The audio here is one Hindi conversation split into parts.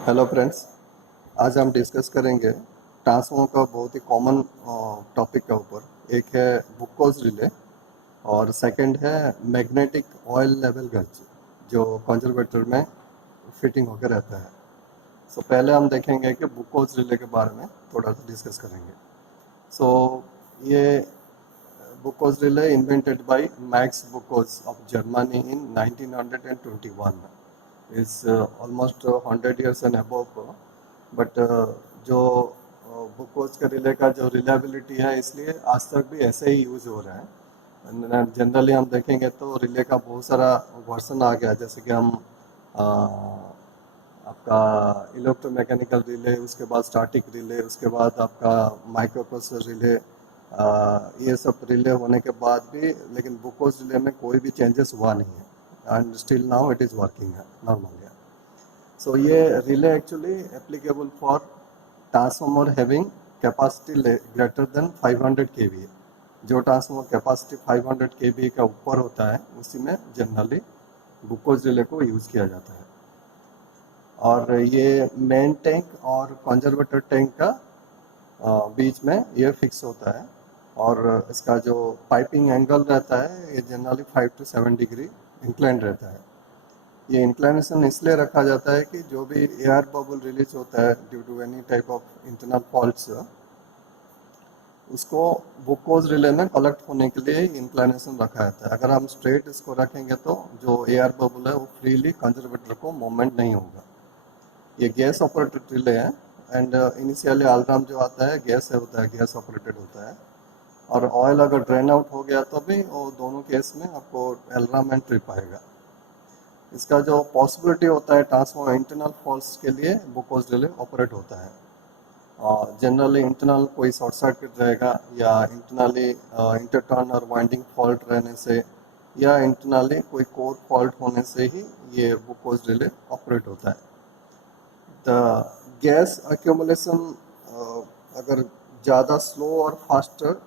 Hello friends. आज हम डिस्कस करेंगे ट्रांसफॉर्मर का बहुत ही कॉमन टॉपिक के ऊपर। एक है बुकोज रिले और सेकंड है मैग्नेटिक ऑयल लेवल गज जो कंजर्वेटर में फिटिंग होकर रहता है। सो पहले हम देखेंगे कि बुकोज रिले के बारे में थोड़ा सा डिस्कस करेंगे। सो ये Buchholz relay invented by Max Buchholz of Germany in 1921 is almost 100 years and above, but जो बुक कोच का रिले का जो रिलायबिलिटी है इसलिए आज तक भी ऐसे ही यूज हो रहा है। जनरली हम देखेंगे तो रिले का बहुत सारा वर्जन आ गया, जैसे कि हम आपका इलेक्ट्रोमैकेनिकल रिले, उसके बाद स्टैटिक रिले, उसके बाद आपका माइक्रोप्रोसेसर रिले, ये सब रिले होने के बाद भी लेकिन बुकोज रिले में कोई भी चेंजेस हुआ नहीं है and still now it is working है नॉर्मली। So ये relay actually applicable for transformer having capacity greater than 500 kVA। जो ट्रांसफॉर्मर कैपेसिटी 500 kVA का ऊपर होता है उसी में जनरली बुकोज रिले को यूज़ किया जाता है। और ये मेन टैंक और कंजर्वेटर टैंक का बीच में ये फिक्स होता है और इसका जो पाइपिंग एंगल रहता है ये जनरली 5 to 7 डिग्री इंक्लाइन रहता है। ये इंक्लाइनेशन इसलिए रखा जाता है कि जो भी एयर बबल रिलीज होता है due to any type of internal faults, उसको बुकोज रिले में कलेक्ट होने के लिए इंक्लाइनेशन रखा जाता है। अगर हम स्ट्रेट इसको रखेंगे तो जो एयर बबल है वो फ्रीली कंजर्वेटर को मूवमेंट नहीं होगा। ये गैस ऑपरेटेड रिले है एंड इनिशियली अलार्म जो आता है गैस से होता है, गैस ऑपरेटेड होता है। और ऑयल अगर ड्रेन आउट हो गया तो भी वो दोनों केस में आपको अलार्म एंड ट्रिप आएगा। इसका जो पॉसिबिलिटी होता है ट्रांसफॉर्मर इंटरनल फॉल्ट्स के लिए बुकोज रिले ऑपरेट होता है। जनरली इंटरनल कोई शॉर्ट सर्किट रहेगा या इंटरनली इंटरटर्न और वाइंडिंग फॉल्ट रहने से या इंटरनली कोई कोर फॉल्ट होने से ही ये बुकोज रिले ऑपरेट होता है। द गैस एक्यूमुलेशन अगर ज़्यादा स्लो और फास्टर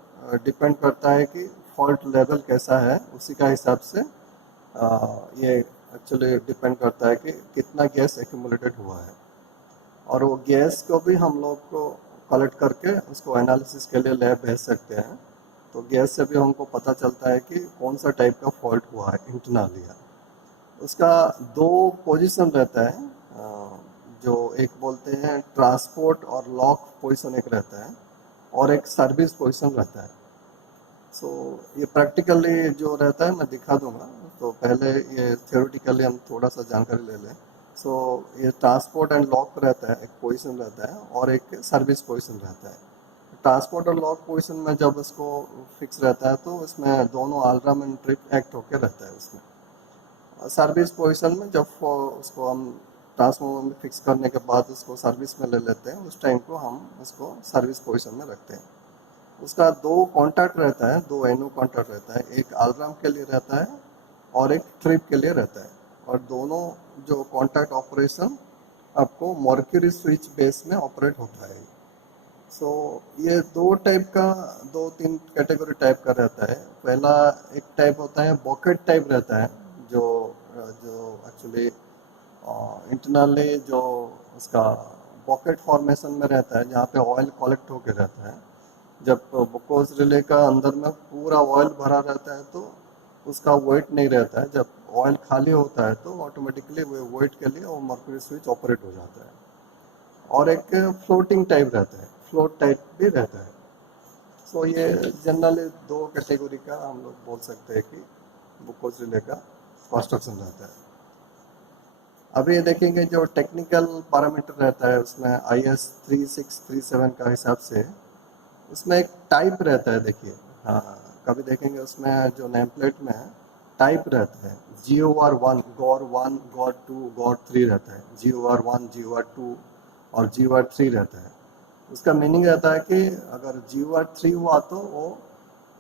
डिपेंड करता है कि फॉल्ट लेवल कैसा है, उसी का हिसाब से ये एक्चुअली डिपेंड करता है कि कितना गैस एक्यूमुलेटेड हुआ है। और वो गैस को भी हम लोग को कलेक्ट करके उसको एनालिसिस के लिए लैब भेज सकते हैं। तो गैस से भी हमको पता चलता है कि कौन सा टाइप का फॉल्ट हुआ है इंटरनली। उसका दो पोजीशन रहता है, जो एक बोलते हैं ट्रांसपोर्ट और लॉक पोजीशन एक रहता है और एक सर्विस पोजीशन रहता है। सो ये प्रैक्टिकली जो रहता है मैं दिखा दूंगा, तो पहले ये थ्योरेटिकली हम थोड़ा सा जानकारी ले लें। सो ये ट्रांसपोर्ट एंड लॉक रहता है, एक पोजीशन रहता है और एक सर्विस पोजीशन रहता है। ट्रांसपोर्ट और लॉक पोजीशन में जब इसको फिक्स रहता है तो इसमें दोनों अलार्म एंड ट्रिप एक्ट होकर रहता है। उसमें सर्विस पोजीशन में जब उसको हम ट्रांसफॉर्मर में फिक्स करने के बाद उसको सर्विस में ले लेते हैं, उस टाइम को हम उसको सर्विस पोजीशन में रखते हैं। उसका दो कॉन्टैक्ट रहता है, दो एनो कॉन्टैक्ट रहता है, एक अलार्म के लिए रहता है और एक ट्रिप के लिए रहता है। और दोनों जो कॉन्टैक्ट ऑपरेशन आपको मर्क्यूरी स्विच बेस में ऑपरेट होता है। सो ये दो टाइप का, दो तीन कैटेगरी टाइप का रहता है। पहला एक टाइप होता है बॉकेट टाइप रहता है, जो जो एक्चुअली इंटरनली जो उसका पॉकेट फॉर्मेशन में रहता है जहाँ पे ऑयल कलेक्ट होकर रहता है। जब बुकोज रिले का अंदर में पूरा ऑयल भरा रहता है तो उसका वेट नहीं रहता है। जब ऑयल खाली होता है तो ऑटोमेटिकली वो वेट के लिए वो मर्क्यूरी स्विच ऑपरेट हो जाता है। और एक फ्लोटिंग टाइप रहता है, फ्लोट टाइप भी रहता है। सो ये जनरली दो कैटेगरी का हम लोग बोल सकते हैं कि बुकोज रिले का कंस्ट्रक्शन रहता है। अभी ये देखेंगे जो टेक्निकल पैरामीटर रहता है उसमें IS 3637 का हिसाब से उसमें एक टाइप रहता है। देखिए, हाँ, कभी देखेंगे उसमें जो नेम प्लेट में टाइप रहता है GOR1, GOR1, GOR2, GOR3 रहता है, GOR1, GOR2 और GOR3 रहता है। उसका मीनिंग रहता है कि अगर GOR3 हुआ तो वो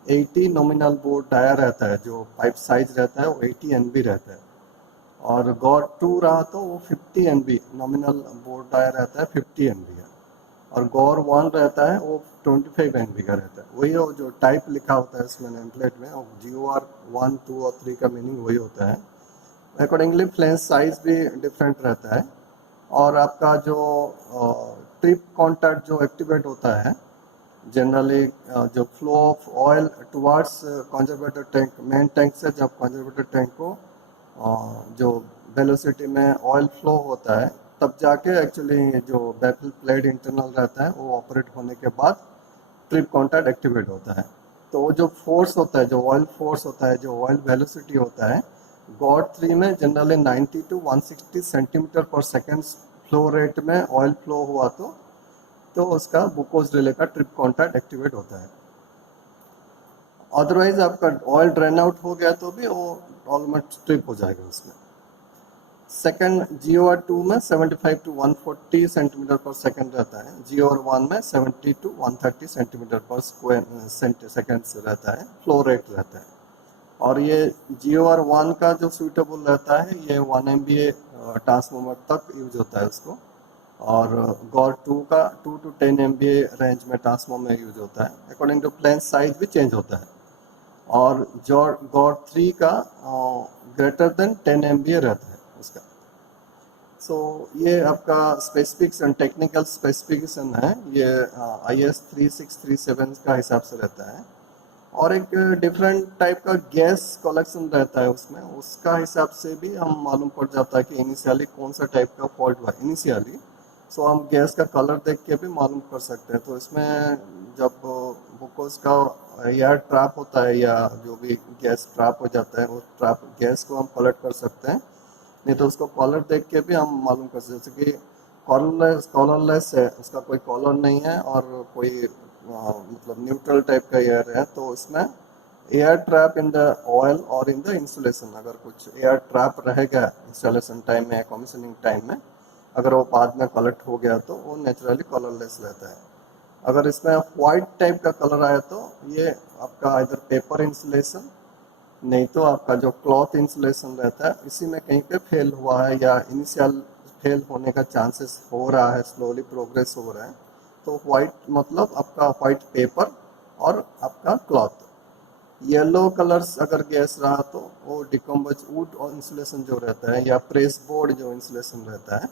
80 नॉमिनल बोर्ड डाया रहता है, जो पाइप साइज रहता है वो 80 NB रहता है। और गॉड 2 रहा तो वो 50 NB नॉमिनल बोर्ड डाया रहता है, 50 NB है। और गौर 1 रहता है वो 25 NB का रहता है। वही हो जो टाइप लिखा होता है इसमें नेम प्लेट में, और GOR 1, 2 और 3 का मीनिंग वही होता है। अकॉर्डिंगली फ्लैंज साइज भी डिफरेंट रहता है और आपका जो ट्रिप कॉन्टैक्ट जो एक्टिवेट होता है जनरली, जो flow of oil towards conservator tank, main tank से जब कंजर्वेटर टैंक को जो वेलोसिटी में ऑयल फ्लो होता है तब जाके एक्चुअली जो बैफल प्लेट इंटरनल रहता है वो ऑपरेट होने के बाद ट्रिप कॉन्टैक्ट एक्टिवेट होता है। तो वो जो फोर्स होता है, जो ऑयल फोर्स होता है, जो ऑयल वेलोसिटी होता है, गॉड 3 में जनरली 90 टू 160 सेंटीमीटर पर सेकेंड फ्लो रेट में ऑयल फ्लो हुआ तो उसका बुकोस रिले का ट्रिप कॉन्टैक्ट एक्टिवेट होता है। अदरवाइज आपका ऑयल ड्रेन आउट हो गया तो भी वो ऑलमोस्ट ट्रिप हो जाएगा उसमें। सेकेंड GOR2 में 75 टू 140 सेंटीमीटर पर सेकेंड रहता है, GOR1 में 70 टू 130 सेंटीमीटर पर स्क्वायर सेकेंड रहता है, फ्लो रेट रहता है। और ये GOR1 का जो सूटेबल रहता है ये 1 MVA ट्रांसफॉर्मर तक यूज होता है उसको, और GOR2 का 2 टू 10 MVA रेंज में ट्रांसफॉर्मर में यूज होता है। अकॉर्डिंग टू प्लेन साइज भी चेंज होता है। और जो GOR3 का ग्रेटर देन 10 MVA रहता है उसका। सो ये आपका स्पेसिफिकेशन, टेक्निकल स्पेसिफिकेशन है, ये IS 3637 का हिसाब से रहता है। और एक डिफरेंट टाइप का गैस कलेक्शन रहता है उसमें, उसका हिसाब से भी हम मालूम पड़ जाता है कि इनिशियली कौन सा टाइप का फॉल्ट हुआ इनिशियली। सो हम गैस का कलर देख के भी मालूम कर सकते हैं। तो इसमें जब बुकोस का एयर ट्रैप होता है या जो भी गैस ट्रैप हो जाता है, उस ट्रैप गैस को हम कलेक्ट कर सकते हैं, नहीं तो उसको कॉलर देख के भी हम मालूम कर सकते हैं। जैसे कि कॉलरलेस है, उसका कोई कॉलर नहीं है और कोई मतलब न्यूट्रल टाइप का एयर है, तो उसमें air trap in the oil और इन द इंसुलेशन, अगर कुछ एयर ट्रैप रहेगा इंस्टॉलेशन टाइम में, कमीशनिंग टाइम में, अगर वो बाद में कलेक्ट हो गया तो वो नेचुरली कलरलेस रहता है। अगर इसमें वाइट टाइप का कलर आया तो ये आपका इधर पेपर इंसुलेशन, नहीं तो आपका जो क्लॉथ इंसुलेशन रहता है इसी में कहीं पे फेल हुआ है या इनिशियल फेल होने का चांसेस हो रहा है, स्लोली प्रोग्रेस हो रहा है। तो वाइट मतलब आपका वाइट पेपर और आपका क्लॉथ। येलो कलर्स अगर गैस रहा तो वो डिकम्बोज वुड और इंसुलेशन जो रहता है या प्रेस बोर्ड जो इंसुलेशन रहता है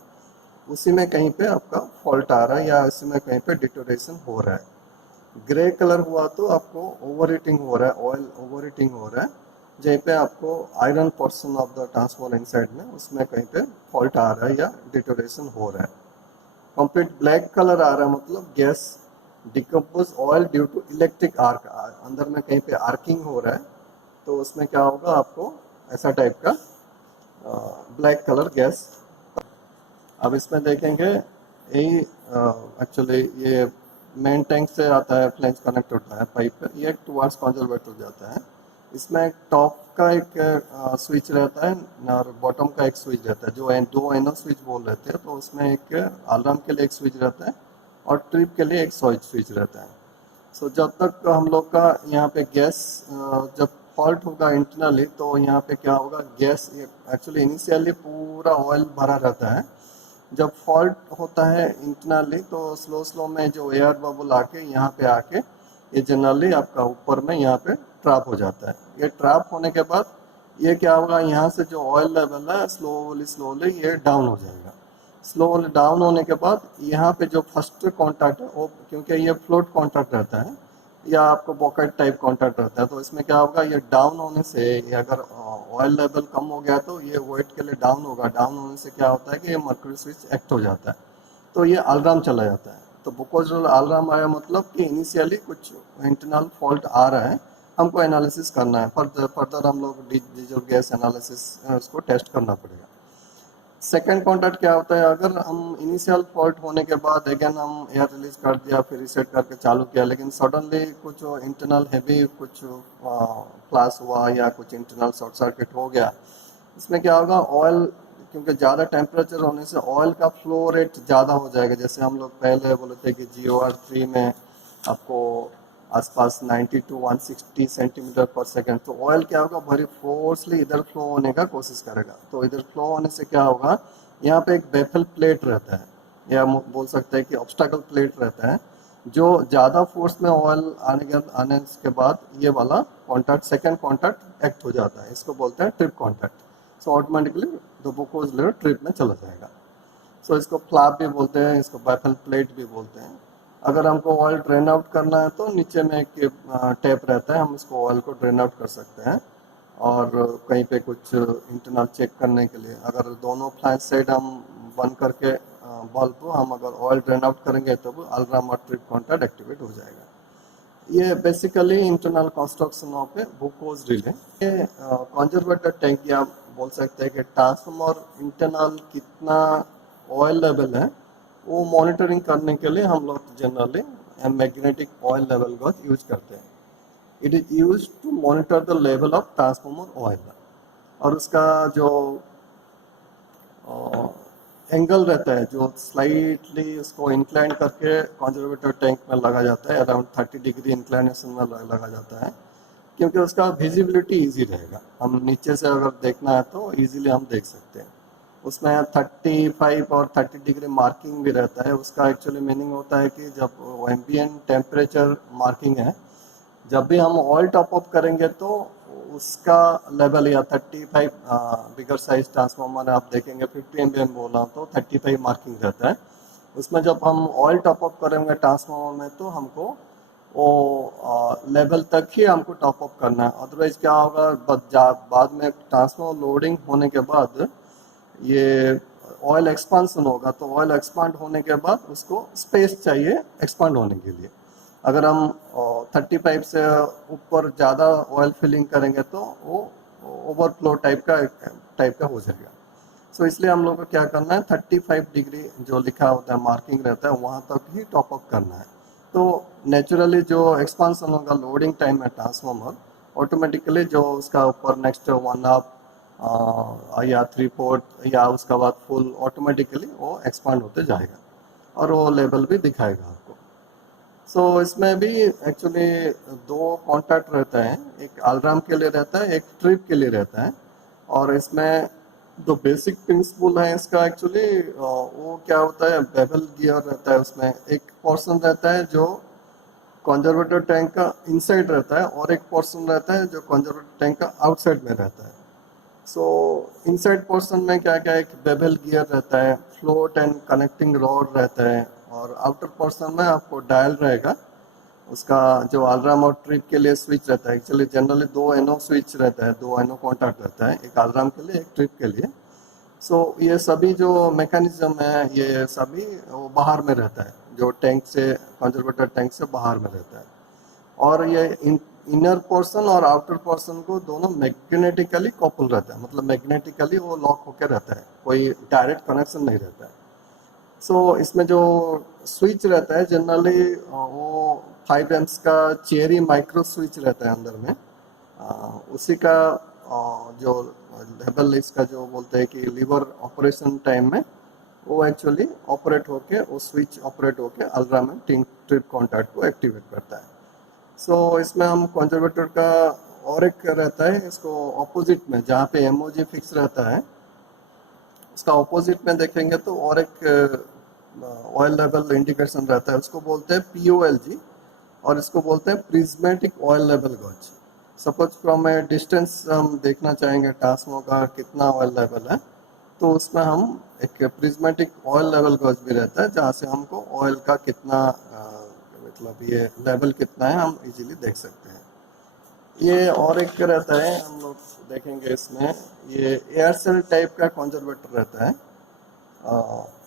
उसी में कहीं पे आपका फॉल्ट आ रहा है या उसी में कहीं पे डिटोरेशन हो रहा है। ग्रे कलर हुआ तो आपको ओवर हीटिंग हो रहा है, ऑयल ओवर हीटिंग हो रहा है, जहीं पे आपको iron portion of the transformer inside में उसमें कहीं पे फॉल्ट आ रहा है या डिटोरेशन हो रहा है। कंप्लीट ब्लैक कलर आ रहा है मतलब gas decompose oil due to electric arc, अंदर में कहीं पे आर्किंग हो रहा है, तो उसमें क्या होगा आपको ऐसा टाइप का ब्लैक कलर गैस। अब इसमें देखेंगे यही एक्चुअली ये मेन टैंक से आता है, फ्लेंज कनेक्ट होता है पाइप पे, ये टुवर्ड्स कंजर्वेटर जाता है। इसमें एक टॉप का एक स्विच रहता है और बॉटम का एक स्विच रहता है, जो दो एनो स्विच बोल रहते हैं। तो उसमें एक अलार्म के लिए एक स्विच रहता है और ट्रिप के लिए एक स्विच रहता है। सो जब तक हम लोग का यहाँ पे गैस जब फॉल्ट होगा इंटरनली तो यहाँ पे क्या होगा, गैस एक्चुअली इनिशियली पूरा ऑयल भरा रहता है। जब फॉल्ट होता है इंटरनली तो स्लो में जो एयर बबल आके यहाँ पे आके ये जनरली आपका ऊपर में यहाँ पे ट्रैप हो जाता है। ये ट्रैप होने के बाद ये क्या होगा, यहाँ से जो ऑयल लेवल है स्लोली ये डाउन हो जाएगा। स्लोली डाउन होने के बाद यहाँ पे जो फर्स्ट कॉन्टैक्ट है वो, क्योंकि ये फ्लोट कॉन्टैक्ट रहता है या आपको पॉकेट टाइप कॉन्टैक्ट रहता है, तो इसमें क्या होगा, ये डाउन होने से ये अगर ऑयल लेवल कम हो गया तो ये वेट के लिए डाउन होगा। डाउन होने से क्या होता है कि ये मर्क्यूरी स्विच एक्ट हो जाता है, तो ये अलार्म चला जाता है। तो बिकॉज अलार्म आया मतलब कि इनिशियली कुछ इंटरनल फॉल्ट आ रहा है, हमको एनालिसिस करना है, फर्दर हम लोग डीजल गैस एनालिसिस उसको टेस्ट करना पड़ेगा। सेकेंड कॉन्टैक्ट क्या होता है, अगर हम इनिशियल फॉल्ट होने के बाद अगेन हम एयर रिलीज कर दिया, फिर रीसेट करके चालू किया, लेकिन सडनली कुछ इंटरनल हैवी कुछ फ्लैश हुआ या कुछ इंटरनल शॉर्ट सर्किट हो गया, इसमें क्या होगा, ऑयल क्योंकि ज़्यादा टेम्परेचर होने से ऑयल का फ्लो रेट ज़्यादा हो जाएगा। जैसे हम लोग पहले बोले थे कि GOR3 में आपको आसपास 90 टू 160 सेंटीमीटर पर सेकेंड, तो ऑयल क्या होगा, बड़ी फोर्सली इधर फ्लो होने का कोशिश करेगा। तो इधर फ्लो होने से क्या होगा, यहाँ पे एक बेफल प्लेट रहता है या बोल सकते हैं कि ऑब्स्टेकल प्लेट रहता है, जो ज़्यादा फोर्स में ऑयल आने के बाद ये वाला कॉन्टैक्ट सेकेंड कॉन्टैक्ट एक्ट हो जाता है, इसको बोलते हैं trip contact. So automatically the Buchholz layer trip में चला जाएगा। सो इसको फ्लैप भी बोलते हैं, इसको बैफल प्लेट भी बोलते हैं। अगर हमको ऑयल ड्रेन आउट करना है तो नीचे में एक टैप रहता है, हम इसको ऑयल को ड्रेन आउट कर सकते हैं। और कहीं पे कुछ इंटरनल चेक करने के लिए अगर दोनों फ्लैंज साइड हम बंद करके बल्ब को हम अगर ऑयल ड्रेन आउट करेंगे तो अल्ट्रा और ट्रिप कॉन्टैक्ट एक्टिवेट हो जाएगा। ये basically internal construction of a Buchholz relay. ये कंजर्वेटर टैंक या बोल सकते हैं कि ट्रांसफार्मर इंटरनल कितना ऑयल लेवल है वो मॉनिटरिंग करने के लिए हम लोग जनरली मैग्नेटिक ऑयल लेवल का यूज करते हैं। It is use to monitor the level of transformer oil. और उसका जो एंगल रहता है जो स्लाइटली उसको इंक्लाइन करके कंजर्वेटर टैंक में लगा जाता है, अराउंड 30 डिग्री इंक्लाइनेशन में लगा जाता है, क्योंकि उसका विजिबिलिटी इजी रहेगा। हम नीचे से अगर देखना है तो इजीली हम देख सकते हैं। उसमें 35 और 30 डिग्री मार्किंग भी रहता है। उसका एक्चुअली मीनिंग होता है कि जब एम्बिएंट टेम्परेचर मार्किंग है, जब भी हम ऑयल टॉप अप करेंगे तो उसका लेवल या 35 बिगर साइज ट्रांसफार्मर आप देखेंगे 50 एमबीएम बोला तो 35 मार्किंग रहता है। उसमें जब हम ऑयल टॉप अप करेंगे ट्रांसफार्मर में तो हमको वो लेवल तक ही हमको टॉप अप करना है। अदरवाइज क्या होगा, बाद में ट्रांसफार्मर लोडिंग होने के बाद ये ऑयल एक्सपांसन होगा, तो ऑयल एक्सपांड होने के बाद उसको स्पेस चाहिए एक्सपांड होने के लिए। अगर हम 35 से ऊपर ज़्यादा ऑयल फिलिंग करेंगे तो वो ओवरफ्लो टाइप का हो जाएगा। सो इसलिए हम लोग को क्या करना है, 35 डिग्री जो लिखा होता है मार्किंग रहता है वहाँ तक ही टॉप अप करना है। तो नेचुरली जो एक्सपांसन होगा लोडिंग टाइम में ट्रांसफार्मर ऑटोमेटिकली जो उसका ऊपर नेक्स्ट 1/2 या 3/4 या उसका बाद फुल ऑटोमेटिकली वो एक्सपांड होते जाएगा और वो लेवल भी दिखाएगा आपको। सो इसमें भी एक्चुअली दो कॉन्टैक्ट रहता है, एक अलार्म के लिए रहता है, एक ट्रिप के लिए रहता है। और इसमें जो बेसिक प्रिंसिपल है इसका एक्चुअली वो क्या होता है, बेवल गियर रहता है। उसमें एक पोर्शन रहता है जो कंजर्वेटर टैंक का इनसाइड रहता है और एक पोर्शन रहता है जो कंजर्वेटर टैंक का आउटसाइड में रहता है। सो इनसाइड पोर्शन में क्या क्या, एक बेवल गियर रहता है, फ्लोट एंड कनेक्टिंग रॉड रहता है, और आउटर पोर्शन में आपको डायल रहेगा। उसका जो अलार्म और ट्रिप के लिए स्विच रहता है, एक्चुअली जनरली 2 एनो स्विच रहता है, 2 एनो कॉन्टैक्ट रहता है, एक अलार्म के लिए एक ट्रिप के लिए। सो ये सभी जो मैकेनिज्म है ये सभी वो बाहर में रहता है, जो टैंक से कंजर्वेटर टैंक से बाहर में रहता है। और ये इनर पोर्शन और आउटर पोर्शन को दोनों मैग्नेटिकली कपल रहता है, मतलब मैग्नेटिकली वो लॉक होकर रहता है, कोई डायरेक्ट कनेक्शन नहीं रहता है। सो इसमें जो स्विच रहता है जनरली वो 5 एम्स का चेरी माइक्रो स्विच रहता है अंदर में। उसी का जो लेवल इसका जो बोलते हैं कि लीवर ऑपरेशन टाइम में वो एक्चुअली ऑपरेट होके वो स्विच ऑपरेट होके अल्ट्रा में ट्रिप कॉन्टैक्ट को एक्टिवेट करता है। सो इसमें हम कंजर्वेटर का और एक रहता है, इसको ऑपोजिट में जहाँ पे एमओजी फिक्स रहता है उसका ऑपोजिट में देखेंगे तो और एक ऑयल लेवल इंडिकेशन रहता है, उसको बोलते हैं POLG, और इसको बोलते हैं prismatic oil level gauge. Suppose from a distance हम देखना चाहेंगे ट्रांसफार्मर का कितना ऑयल लेवल है, तो उसमें हम एक प्रिज्मेटिक ऑयल लेवल गॉज भी रहता है जहाँ से हमको ऑयल का कितना मतलब ये लेवल कितना है हम इजीली देख सकते हैं। ये और एक रहता है, हम लोग देखेंगे इसमें ये एयरसेल टाइप का कंजर्वेटर रहता है।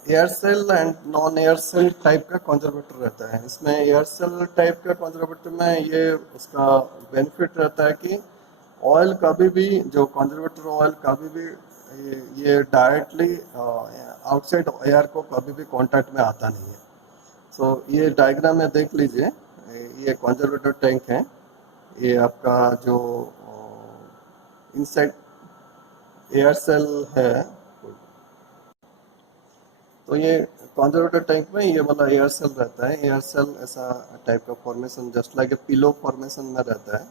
Aircel and non Aircel type का कंजर्वेटर रहता है। इसमें एयरसेल टाइप का कंजर्वेटर में ये उसका बेनिफिट रहता है कि ऑयल कभी भी जो कंजर्वेटर ऑयल कभी भी ये डायरेक्टली आउटसाइड एयर को कभी भी कांटेक्ट में आता नहीं है। सो ये डायग्राम में देख लीजिए, ये कंजर्वेटर टैंक है, ये आपका जो इनसाइड एयरसेल है, तो ये कंजर्वेटर टैंक में ये वाला एयरसेल रहता है। एयरसेल ऐसा टाइप का formation just like a pillow formation में रहता है,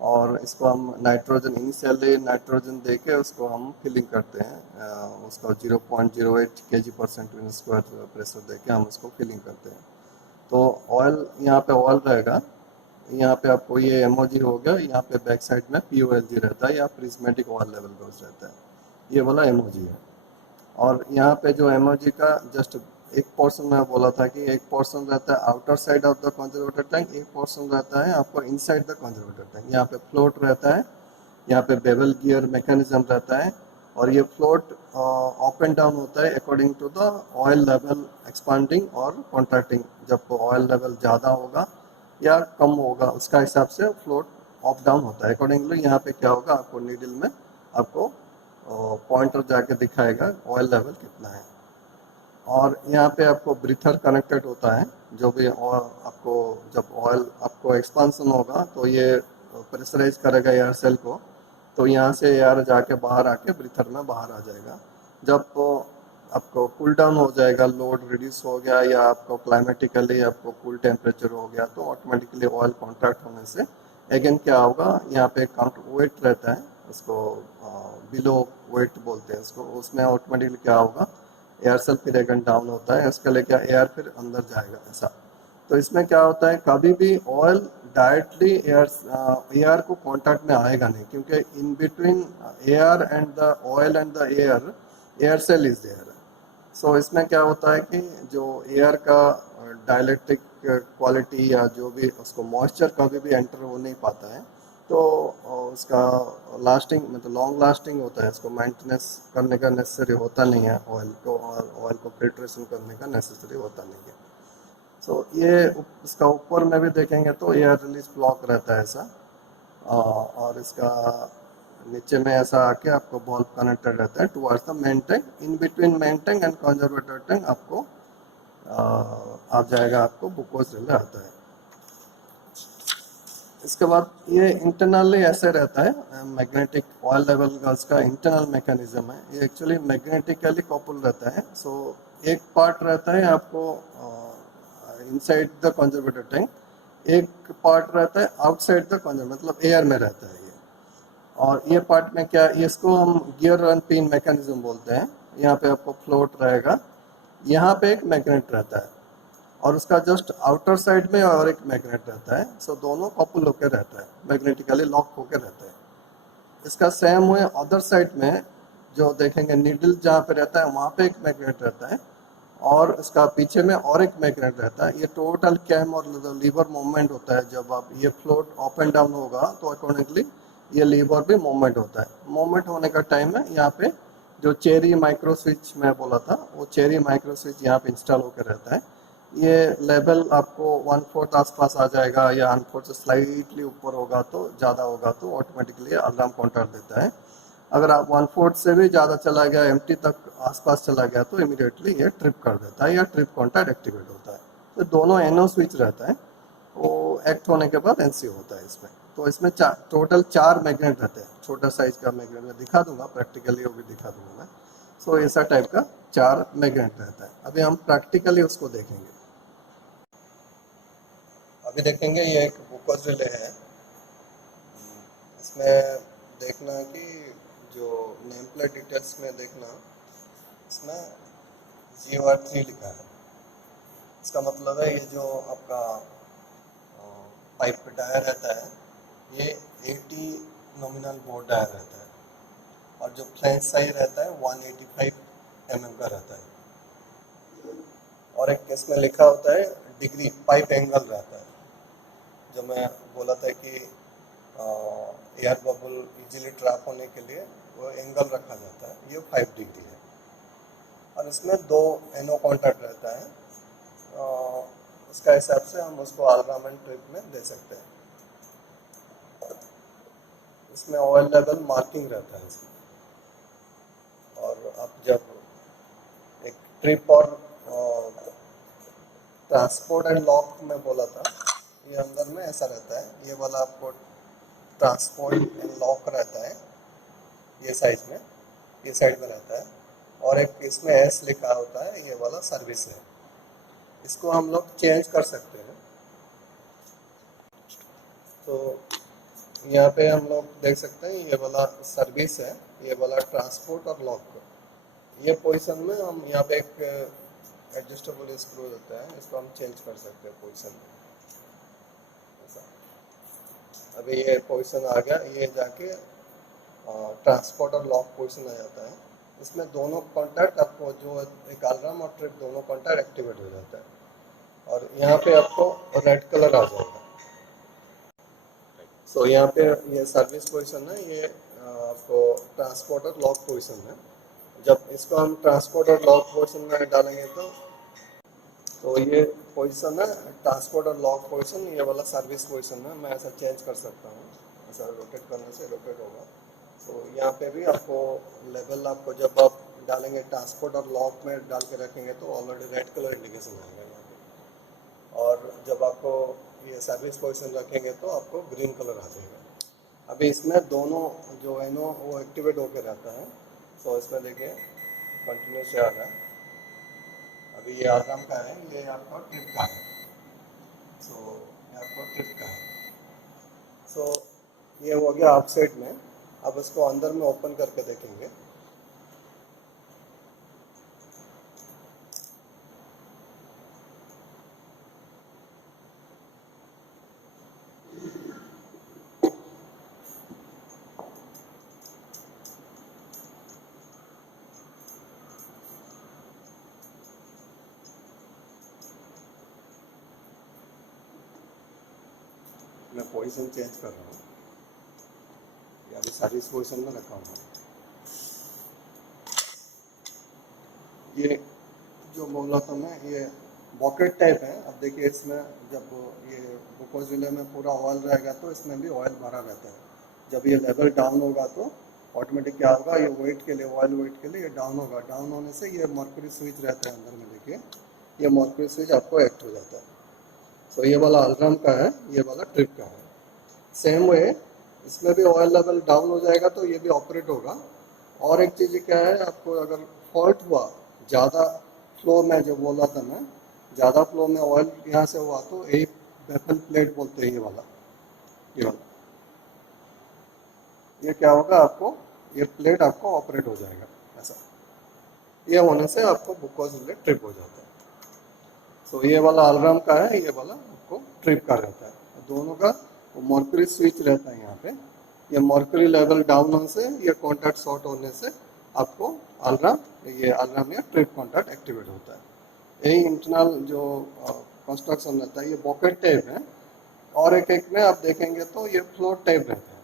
और इसको हम नाइट्रोजन इनिशियली नाइट्रोजन देके उसको हम फिलिंग करते हैं। उसका 0.08 kg/m² प्रेशर देके हम उसको फिलिंग करते हैं। तो ऑयल यहाँ पे ऑयल रहेगा, यहाँ पे आपको ये एमओजी हो गया, यहाँ पे बैक साइड में POLG रहता है या प्रिज्मेटिक ऑयल लेवल गॉज रहता है, ये वाला एमओजी है। और यहाँ पे जो एमओजी का जस्ट एक पोर्शन में बोला था कि एक पोर्शन रहता है outer side of the conservator tank, एक पोर्शन रहता है आपको इनसाइड द कंजर्वेटर टैंक। यहाँ पे फ्लोट रहता है, यहाँ पे बेवल गियर मैकेनिज्म रहता है, और ये फ्लोट अप एंड डाउन होता है according to the oil level expanding और कॉन्ट्रैक्टिंग। जब ऑयल लेवल ज़्यादा होगा या कम होगा उसका हिसाब से फ्लोट अप डाउन होता है। अकॉर्डिंगली यहाँ पे क्या होगा, आपको नीडल में आपको पॉइंटर जाके दिखाएगा ऑयल लेवल कितना है। और यहाँ पे आपको ब्रीथर कनेक्टेड होता है, जो भी आपको जब ऑयल आपको एक्सपांसन होगा तो ये प्रेशराइज करेगा एयर सेल को, तो यहाँ से एयर जाके बाहर आके ब्रीथर में बाहर आ जाएगा। जब आपको कूल डाउन हो जाएगा, लोड रिड्यूस हो गया या आपको क्लाइमेटिकली आपको कूल टेम्परेचर हो गया, तो ऑटोमेटिकली ऑयल कॉन्ट्रैक्ट होने से अगेन क्या होगा, यहाँ पे काउंटर वेट रहता है, उसको बिलो वेट बोलते हैं उसको, उसमें ऑटोमेटिकली क्या होगा, एयर सेल फिर अगेन डाउन होता है, इसके लिए क्या एयर फिर अंदर जाएगा ऐसा। तो इसमें क्या होता है, कभी भी ऑयल डायरेक्टली एयर को कांटेक्ट में आएगा नहीं, क्योंकि in between air and the oil and the air cell is there. So इसमें क्या होता है कि जो एयर का डायलेक्ट्रिक क्वालिटी या जो भी उसको मॉइस्चर कभी भी एंटर हो नहीं पाता है, तो उसका लास्टिंग मतलब लॉन्ग लास्टिंग होता है, इसको मेंटेनेंस करने का नेसेसरी होता नहीं है ऑयल को, और ऑयल को फिल्ट्रेशन करने का नेसेसरी होता नहीं है। सो ये इसका ऊपर में भी देखेंगे तो एयर रिलीज ब्लॉक रहता है ऐसा, और इसका नीचे में ऐसा आके आपको बल्ब कनेक्टेड रहता है towards the main tank. In between main tank and conservator tank आपको आ जाएगा, आपको बुकोस रिले आता है। इसके बाद ये इंटरनली ऐसे रहता है, मैग्नेटिक ऑयल लेवल का इसका इंटरनल मैकेनिज्म है, ये एक्चुअली मैग्नेटिकली कपल रहता है। सो एक पार्ट रहता है आपको इनसाइड द कंजर्वेटर टैंक, एक पार्ट रहता है आउटसाइड द कंजर्वेटर, मतलब एयर में रहता है ये। और ये पार्ट में क्या, इसको हम गियर एंड पिन मैकेनिज्म बोलते हैं। यहाँ पे आपको फ्लोट रहेगा, यहाँ पे एक मैग्नेट रहता है, और उसका जस्ट आउटर साइड में और एक मैग्नेट रहता है। सो दोनों कपल होकर रहता है, मैग्नेटिकली लॉक होकर रहता है। इसका सेम हुए अदर साइड में जो देखेंगे, नीडल जहाँ पे रहता है वहाँ पे एक मैग्नेट रहता है, और इसका पीछे में और एक मैग्नेट रहता है। ये टोटल कैम और लीवर मूवमेंट होता है, जब आप ये फ्लोट अप एंड डाउन होगा तो अकॉर्डिंगली ये लीवर भी मूवमेंट होता है। मूवमेंट होने का टाइम में यहाँ पे जो चेरी माइक्रो स्विच मैं बोला था, वो चेरी माइक्रो स्विच यहाँ पे इंस्टॉल होकर रहता है। ये लेवल आपको 1/4 आसपास आ जाएगा, या 1/4 से स्लाइटली ऊपर होगा तो ज़्यादा होगा तो ऑटोमेटिकली अलार्म कॉन्टैक्ट देता है। अगर आप 1/4 से भी ज़्यादा चला गया, एम्प्टी तक आसपास चला गया, तो इमीडिएटली ये ट्रिप कर देता है या ट्रिप कॉन्टैक्ट एक्टिवेट होता है। तो दोनों एनओ स्विच रहता है, वो एक्ट होने के बाद एनसीओ होता है इसमें। तो इसमें टोटल 4 मैग्नेट रहते हैं, छोटा साइज का मैग्नेट मैं दिखा दूंगा, प्रैक्टिकली वो भी दिखा दूंगा मैं। सो ऐसा टाइप का 4 मैग्नेट रहता है। अभी हम प्रैक्टिकली उसको देखेंगे। अभी देखेंगे ये एक बुकोस रिले है, इसमें देखना कि जो नेम प्लेट डिटेल्स में देखना, इसमें GOR3 लिखा है। इसका मतलब है ये जो आपका पाइप डायर रहता है, ये 80 नॉमिनल बोर डायर रहता है, और जो फ्लैंज साइज रहता है 185 mm का रहता है। और एक इसमें लिखा होता है डिग्री पाइप एंगल रहता है, जो मैं बोला था कि एयर बबल इजीली ट्रैप होने के लिए वो एंगल रखा जाता है, ये 5 डिग्री है। और इसमें 2 एनो कॉन्टैक्ट रहता है, उसका हिसाब से हम उसको अलार्मेंट ट्रिप में दे सकते हैं। इसमें ऑयल लेवल मार्किंग रहता है इसमें, और आप जब एक ट्रिप और ट्रांसपोर्ट एंड लॉक में बोला था, ये अंदर में ऐसा रहता है, ये वाला आपको ट्रांसपोर्ट एंड लॉक रहता है, ये साइज में, ये साइड में रहता है, और एक इसमें एस लिखा होता है, ये वाला सर्विस है। इसको हम लोग चेंज कर सकते हैं। तो यहाँ पे हम लोग देख सकते हैं, ये वाला सर्विस है, ये वाला ट्रांसपोर्ट और लॉक। ये पोजीशन में हम यहाँ पे एक एडजस्टेबल स्क्रू होता है, इसको हम चेंज कर सकते हैं पोजीशन में। अभी ये पोजीशन आ गया, ये जाके ट्रांसपोर्ट और लॉक पोजीशन आ जाता है। इसमें दोनों कॉन्टैक्ट आपको जो एक अलार्म और ट्रिप दोनों कॉन्टैक्ट एक्टिवेट हो जाता है और यहाँ पे आपको रेड कलर आ जाएगा। सो यहाँ पे ये सर्विस पोजीशन है, ये आपको ट्रांसपोर्टर लॉक पोजीशन है। जब इसको हम ट्रांसपोर्टर लॉक पोजीशन में डालेंगे तो ये पोजीशन है ट्रांसपोर्टर लॉक पोजीशन, ये वाला सर्विस पोजीशन है। मैं ऐसा चेंज कर सकता हूँ, ऐसा रोटेट करने से रोटेट होगा। तो यहाँ पे भी आपको लेवल, आपको जब आप डालेंगे ट्रांसपोर्टर लॉक में डाल के रखेंगे तो ऑलरेडी रेड कलर इंडिकेशन आएगा यहाँ पे, और जब आपको ये सर्विस पोजीशन रखेंगे तो आपको ग्रीन कलर आ जाएगा। अभी इसमें दोनों जो है नो वो एक्टिवेट होकर रहता है। सो इसमें देखिए कंटिन्यू से आ रहा है। अभी ये अलार्म का है, ये आपका ट्रिप का है। सो ये आपका ट्रिप का है। सो ये हो गया आउट साइड में। अब इसको अंदर में ओपन करके देखेंगे। मैं पोजीशन चेंज कर रहा हूँ, ये अभी सर्विस पोजीशन में रखा हूँ। ये जो बोला था मैं, ये बॉकेट टाइप है। अब देखिए इसमें जब ये ग्लूकोज रिले में पूरा ऑयल रहेगा तो इसमें भी ऑयल भरा रहता है। जब ये लेवल डाउन होगा तो ऑटोमेटिक क्या होगा, ये वेट के लिए, ऑयल वेट के लिए ये डाउन होगा। डाउन होने से ये मर्क्यूरी स्विच रहता है अंदर में, देखिए ये मर्क्यूरी स्विच आपको एक्ट हो जाता है। सो ये वाला अलार्म का है, ये वाला ट्रिप का है। सेम वे इसमें भी ऑयल लेवल डाउन हो जाएगा तो ये भी ऑपरेट होगा। और एक चीज़ क्या है, आपको अगर फॉल्ट हुआ ज़्यादा फ्लो में, जो बोला था मैं, ज़्यादा फ्लो में ऑयल यहाँ से हुआ तो एक बेफल प्लेट बोलते हैं, ये वाला ये क्या होगा, आपको ये प्लेट आपको ऑपरेट हो जाएगा ऐसा। ये होने से आपको ग्लूकोज रिले ट्रिप हो जाता है। सो ये वाला अलार्म का है, ये वाला आपको ट्रिप का रहता है। दोनों का मर्क्यूरी स्विच रहता है यहाँ पे। ये मर्क्यूरी लेवल डाउन होने से, ये कॉन्टैक्ट शॉर्ट होने से आपको अलार्म या ट्रिप कॉन्टैक्ट एक्टिवेट होता है। यही इंटरनल जो कंस्ट्रक्शन रहता है, ये बॉकेट टाइप है। और एक में आप देखेंगे तो ये फ्लोट टाइप रहता है।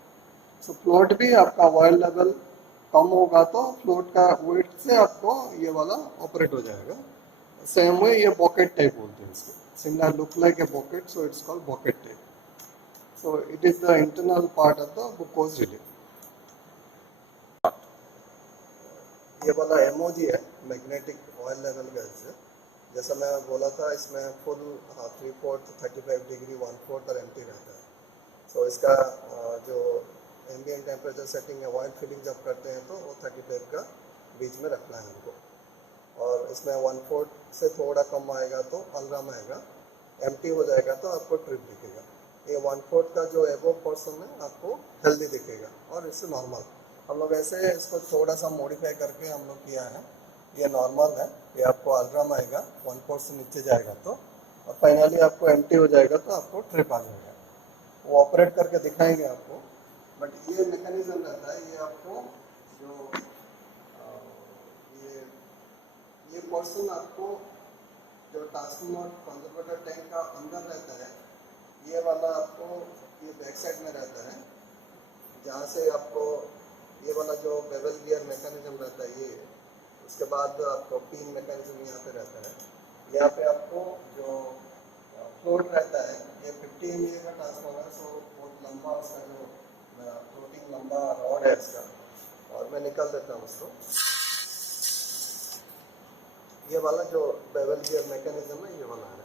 सो फ्लोट भी आपका ऑयल लेवल कम होगा तो फ्लोट का वेट से आपको ये वाला ऑपरेट हो जाएगा। सेम वे ये बॉकेट टाइप बोलते हैं इसको, similar look like a bouquet, so it's called bouquet type. So it is the internal part of the glucose relay. ये वाला एमओजी है, मैग्नेटिक ऑयल लेवल गैस है। जैसा मैं बोला था, इसमें फुल 3/4 35 डिग्री 1/4 और एम्प्टी रहता है। सो इसका जो एम्बिएंट टेम्परेचर सेटिंग है, ऑयल फिलिंग जब करते हैं तो वो 35 का बीच में रखना है हमको। और इसमें 1/4 से थोड़ा कम आएगा तो अलार्म आएगा, एम्प्टी हो जाएगा तो आपको ट्रिप दिखेगा। ये 1/4 का जो एबो पोर्शन है आपको हेल्दी दिखेगा, और इससे नॉर्मल हम लोग ऐसे इसको थोड़ा सा मॉडिफाई करके हम लोग किया है। ये नॉर्मल है, ये आपको अलार्म आएगा 1/4 से नीचे जाएगा तो, और फाइनली आपको एम्प्टी हो जाएगा तो आपको ट्रिप आ जाएगा। वो ऑपरेट करके दिखाएंगे आपको। बट ये मैकेनिज्म रहता है, ये आपको जो ये पोर्शन आपको जो ट्रांसफॉर्मर कंजर्वेटर टैंक का अंदर रहता है, ये वाला आपको ये बैक साइड में रहता है, जहाँ से आपको ये वाला जो बेवल गियर मैकेनिज्म रहता है ये, उसके बाद आपको पिन मैकेनिज्म यहाँ पे रहता है। यहाँ पे आपको जो फ्लोट रहता है, ये 50 MVA का ट्रांसफॉर्मर, सो बहुत लंबा उसका जो फ्लोटिंग लंबा रॉड है इसका, और मैं निकाल देता हूँ उसको। ये वाला जो बेवल गियर मैकेनिज्म है, ये वाला है,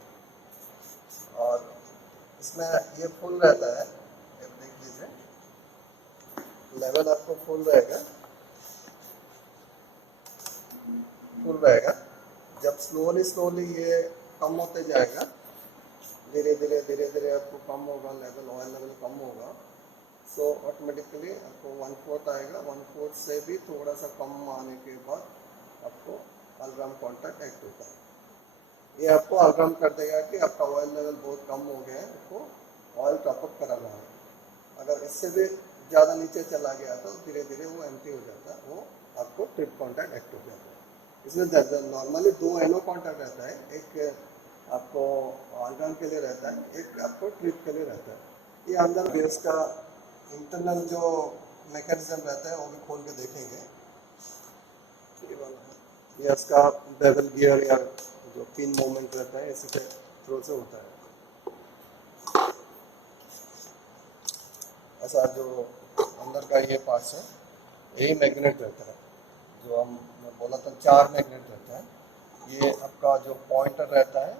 और इसमें ये फुल रहता है। देख लीजिए लेवल आपको फुल रहेगा। जब स्लोली ये कम होते जाएगा, धीरे धीरे आपको कम होगा लेवल, ऑयल लेवल कम होगा। सो ऑटोमेटिकली आपको 1/4 आएगा। 1/4 से भी थोड़ा सा कम आने के बाद आपको अलार्म कॉन्टैक्ट एक्ट होता है। ये आपको अलार्म कर देगा कि आपका ऑयल लेवल बहुत कम हो गया है, आपको ऑयल टॉपअप कराना है। अगर इससे भी ज़्यादा नीचे चला गया तो धीरे धीरे वो एम्प्टी हो जाता है, वो आपको ट्रिप कॉन्टैक्ट एक्ट हो जाता है। इसमें नॉर्मली दो एनो कॉन्टैक्ट रहता है, एक आपको आर्गन के लिए रहता है, एक आपको ट्रिप के लिए रहता है। ये अंदर बेस का इंटरनल जो मैकेनिज्म रहता है वो भी खोल के देखेंगे। ये वाला ये इसका बेवल गियर या जो पिन मूवमेंट रहता है इसी के थ्रू से होता है। ऐसा जो अंदर का ये पार्ट्स है यही मैग्नेट रहता है, जो मैं बोला था 4 मैग्नेट रहता है। ये आपका जो पॉइंटर रहता है,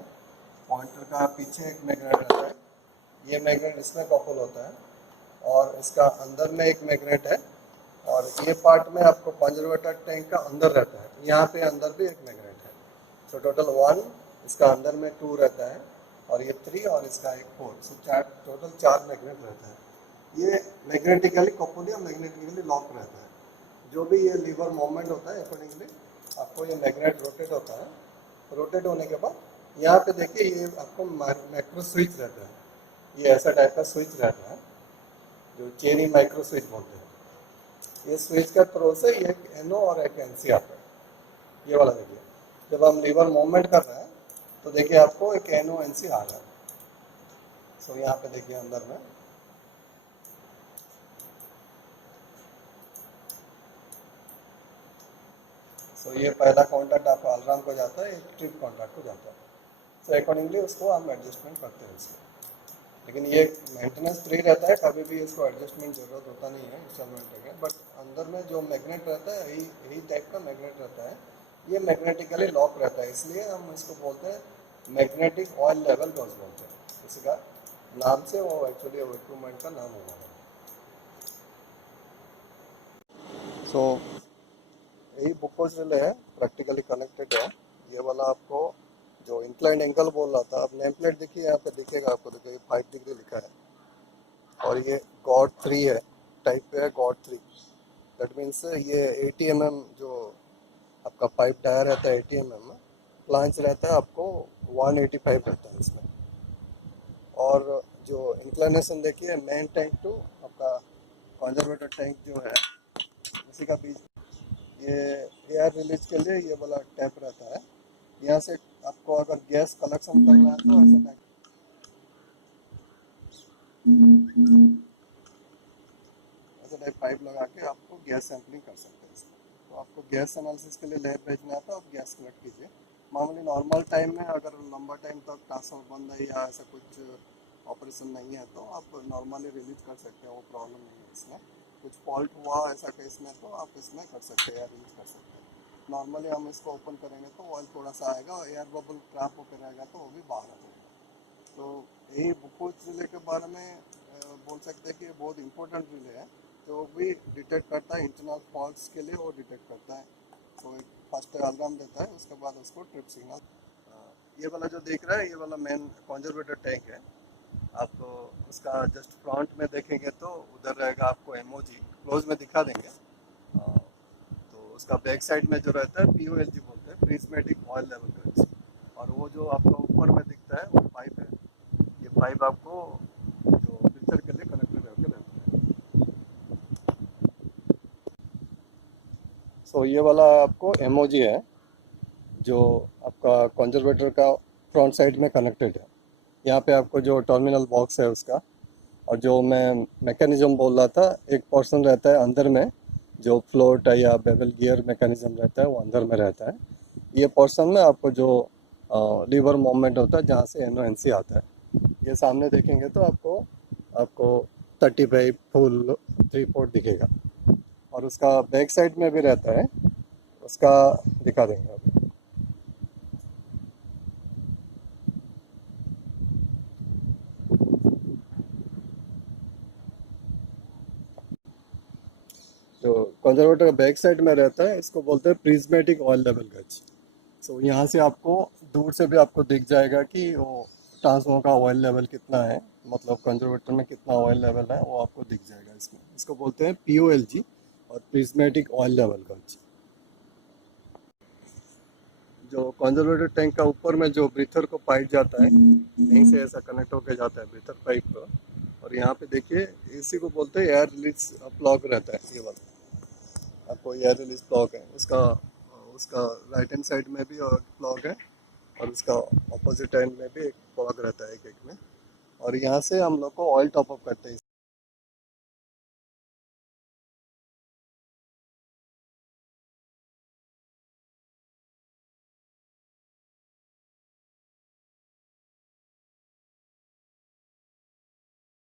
पॉइंटर का पीछे एक मैग्नेट रहता है, ये मैग्नेट इसमें कपल होता है, और इसका अंदर में एक मैग्नेट है, और ये पार्ट में आपको कंजर्वेटर टैंक का अंदर रहता है, यहाँ पे अंदर भी एक मैग्नेट है। सो टोटल 1, इसका अंदर में 2 रहता है, और ये 3 और इसका एक 4, सो टोटल 4 मैग्नेट रहता है। ये मैग्नेटिकली कपल या मैग्नेटिकली लॉक रहता है। जो भी ये लीवर मूवमेंट होता है अकॉर्डिंगली आपको ये मैग्नेट रोटेट होता है। रोटेट होने के बाद यहाँ पे देखिए ये आपको माइक्रो स्विच रहता है, ये ऐसा टाइप का स्विच रहता है जो चेरी माइक्रो स्विच बोलते हैं। ये स्विच का थ्रू से एक एनओ और एक एनसी आता है। ये वाला देखिए, जब हम लीवर मूवमेंट कर रहे हैं तो देखिए आपको एक एनओ एनसी आ रहा है। सो यहाँ पे देखिए अंदर में ये पहला कॉन्टैक्ट आपका अलार्म को जाता है, एक ट्रिप कॉन्टैक्ट को जाता है। सो अकॉर्डिंगली उसको हम एडजस्टमेंट करते हैं इसमें। लेकिन ये मेंटेनेंस फ्री रहता है, कभी भी इसको एडजस्टमेंट ज़रूरत होता नहीं है इंस्टॉलमेंट का। बट अंदर में जो मैग्नेट रहता है यही टाइप का मैग्नेट रहता है, ये मैग्नेटिकली लॉक रहता है, इसलिए हम इसको बोलते हैं मैग्नेटिक ऑयल लेवल गॉज बोलते हैं। इसका नाम से वो एक्चुअली वो इक्विपमेंट का नाम हुआ है। सो यही बुकोज रिले है, प्रैक्टिकली कनेक्टेड है। ये वाला आपको जो इंक्लाइंड एंगल बोल रहा था, अब नेम प्लेट देखिए यहाँ पे दिखेगा आपको, देखिए 5 डिग्री लिखा है, और ये गॉड 3 है, टाइप पे है गॉड 3। दैट मीन्स ये 80 mm जो आपका पाइप टायर रहता है 80 mm में, प्लांच रहता है आपको 185 रहता है इसमें। और जो इंक्लाइनेशन देखिए मेन टैंक टू आपका कंजर्वेटर टैंक जो है उसी का बीच, ये एयर रिलीज के लिए ये वाला टैप रहता है। यहाँ से आपको अगर गैस कलेक्शन करना है तो ऐसा टाइप पाइप लगा के आपको गैस सैंपलिंग कर सकते हैं इसमें। तो आपको गैस एनालिसिस के लिए लैब भेजना है तो आप गैस कलेक्ट कीजिए। मामूली नॉर्मल टाइम में अगर लंबा टाइम तक ट्रांसफर बंद है या ऐसा कुछ ऑपरेशन नहीं है तो आप नॉर्मली रिलीज कर सकते हैं, वो प्रॉब्लम नहीं है इसमें। कुछ फॉल्ट हुआ ऐसा केस में तो आप इसमें कर सकते हैं या रिलीज कर सकते हैं। नॉर्मली हम इसको ओपन करेंगे तो ऑयल थोड़ा सा आएगा, और एयर बबल ट्रैप होकर रहेगा तो वो भी बाहर आ जाएगा। तो यही बुकोज रिले के बारे में बोल सकते हैं कि ये बहुत इंपॉर्टेंट रिले है, जो भी डिटेक्ट करता है इंटरनल फॉल्ट्स के लिए, वो डिटेक्ट करता है। तो एक फर्स्ट अलार्म देता है, उसके बाद उसको ट्रिप सिग्नल। ये वाला जो देख रहा है ये वाला मेन कंजर्वेटर टैंक है। आप उसका जस्ट फ्रंट में देखेंगे तो उधर रहेगा आपको एमओजी, क्लोज में दिखा देंगे। तो उसका बैक साइड में जो रहता है पीओएलजी बोलते हैं, प्रिज्मेटिक ऑयल लेवल गेज। और वो जो आपका ऊपर में दिखता है वो पाइप है, ये पाइप आपको जो फिल्टर के लिए कनेक्टेड होकर रहता है। सो ये वाला आपको एमओजी है जो आपका कंजर्वेटर का फ्रंट साइड में कनेक्टेड है। यहाँ पे आपको जो टर्मिनल बॉक्स है उसका, और जो मैं मैकेनिज्म बोल रहा था, एक पोर्शन रहता है अंदर में जो फ्लोट या बेवल गियर मैकेनिज्म रहता है वो अंदर में रहता है। ये पोर्शन में आपको जो लीवर मूवमेंट होता है जहाँ से एनो एन सी आता है। ये सामने देखेंगे तो आपको आपको 35 फुल 3/4 दिखेगा, और उसका बैक साइड में भी रहता है, उसका दिखा देंगे अभी। जो कंजर्वेटर का बैक साइड में रहता है इसको बोलते हैं प्रिज्मेटिक ऑयल लेवल गेज। सो यहाँ से आपको दूर से भी आपको दिख जाएगा कि वो ट्रांसफॉर्मर का ऑयल लेवल कितना है, मतलब कंजर्वेटर में कितना ऑयल लेवल है वो आपको दिख जाएगा इसमें। इसको बोलते हैं पीओएलजी और प्रिज्मेटिक ऑयल लेवल गेज। जो कंजर्वेटर टैंक का ऊपर में जो ब्रीथर को पाइप जाता है, यहीं से ऐसा कनेक्ट होकर जाता है ब्रीथर पाइप को। और यहाँ पे देखिए इसी को बोलते हैं एयर रिलीज प्लग रहता है ये वाला। आपको एयर रिलीज प्लग है, उसका उसका राइट हैंड साइड में भी प्लग है और उसका ऑपोजिट एंड में भी एक प्लग रहता है एक एक में। और यहाँ से हम लोग को ऑयल टॉपअप करते हैं